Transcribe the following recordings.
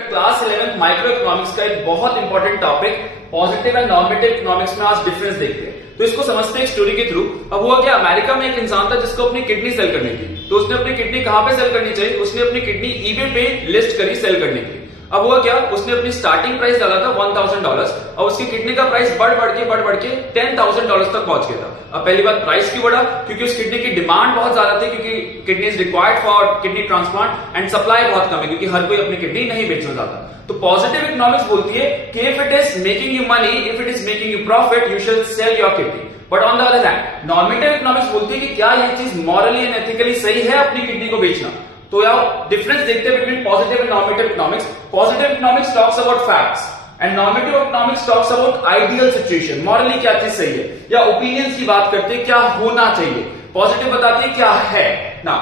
Class 11 micro economics का एक बहुत important topic positive and normative economics में आज डिफरेंस देखते हैं। तो इसको समझते हैं एक स्टोरी के थ्रू। अब हुआ क्या, अमेरिका में एक इंसान था जिसको अपनी किडनी सेल करनी थी। तो उसने अपनी किडनी कहां पे सेल करनी चाहिए, उसने अपनी किडनी ईबे पे लिस्ट करी सेल करने की। अब हुआ क्या, उसने अपनी स्टार्टिंग प्राइस डाला था $1000 और उसकी किडनी का प्राइस बढ़ बढ़ के $10,000 तक पहुंच गया था। अब पहली बात, प्राइस क्यों बढ़ा? क्योंकि उस किडनी की डिमांड बहुत ज्यादा थी, क्योंकि kidney is required for kidney transplant and supply बहुत कम है, क्योंकि हर कोई अपनी किडनी नहीं बेचना चाहता। तो पॉजिटिव इकोनॉमिक्स बोलती है कि if it is making you money, if it is making you profit, you should sell your kidney. But on the other hand normative economics बोलती है कि क्या ये चीज मॉरली एंड एथिकली सही है अपनी किडनी को बेचना। तो यार डिफरेंस देखते हैं between positive and normative economics. Positive economics talks about facts and normative economics talks about ideal situation, morally क्या चीज सही है, या ओपिनियंस की बात करते हैं क्या होना चाहिए। पॉजिटिव बताती है क्या है ना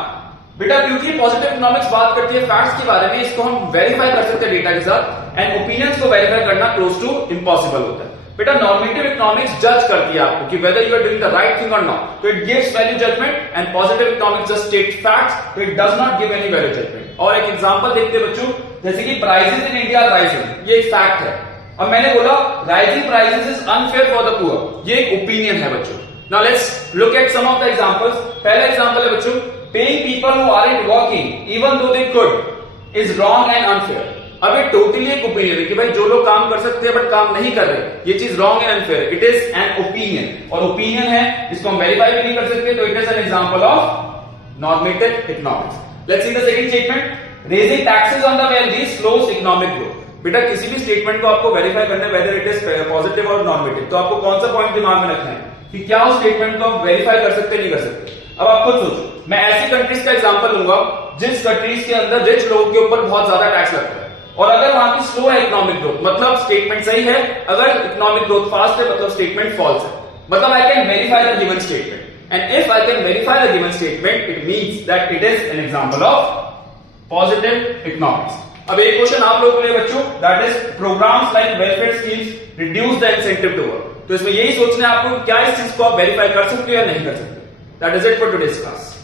बेटा, क्योंकि पॉजिटिव इकोनॉमिक्स बात करती है फैक्ट्स के बारे में, इसको हम वेरीफाई कर सकते हैं डेटा के साथ, एंड ओपिनियंस को वेरीफाई करना क्लोज टू इम्पॉसिबल होता है। बेटा नॉर्मेटिव इकोनॉमिक्स जज करती है आपको कि whether you are doing the right thing और नॉट। तो it gives value judgement and positive economics just state facts, तो it does not give any value judgement. और एक एग्जांपल देखते हैं बच्चों, जैसे कि प्राइसेस इन इंडिया राइजिंग, ये एक फैक्ट है। अब मैंने बोला rising prices is unfair for the poor, ये एक ओपिनियन है बच्चों। Now let's look at some of the examples. पहला एग्जांपल है बच्चों, paying people who aren't working even though they could is wrong and unfair. अब ये टोटली एक ओपिनियन है कि भाई जो लोग काम कर सकते हैं बट काम नहीं कर रहे, ये चीज wrong and unfair. It is an opinion, और ओपिनियन है, इसको हम वेरीफाई भी नहीं कर सकते, तो it is an example of normative economics. Let's see the second statement, raising taxes on the wealthy slows economic growth. बेटा किसी भी स्टेटमेंट को आपको वेरीफाई करना है वेदर इट इज पॉजिटिव और नॉर्मेटिव, तो आपको कौन सा पॉइंट दिमाग में रखना है कि क्या उस स्टेटमेंट को आप वेरीफाई कर सकते नहीं कर सकते। अब आप खुद सोचो, मैं ऐसी कंट्रीज का एग्जांपल लूंगा जिस कंट्रीज के अंदर रिच लोगों के ऊपर बहुत ज्यादा टैक्स लगता है, और अगर वहां की स्लो है इकोनॉमिक ग्रोथ, मतलब स्टेटमेंट सही है, अगर इकोनॉमिक ग्रोथ फास्ट है मतलब स्टेटमेंट फॉल्स है। मतलब I can verify the given statement, and if I can verify the given statement it means that it is an example of positive economics. अब एक क्वेश्चन आप लोगों के लिए बच्चों, that is programmes like welfare schemes reduce the incentive to work. तो इसमें यही सोचना है आपको क्या इस चीज को आप वेरीफाई कर सकते हो या नहीं कर सकते। That is it for today's class.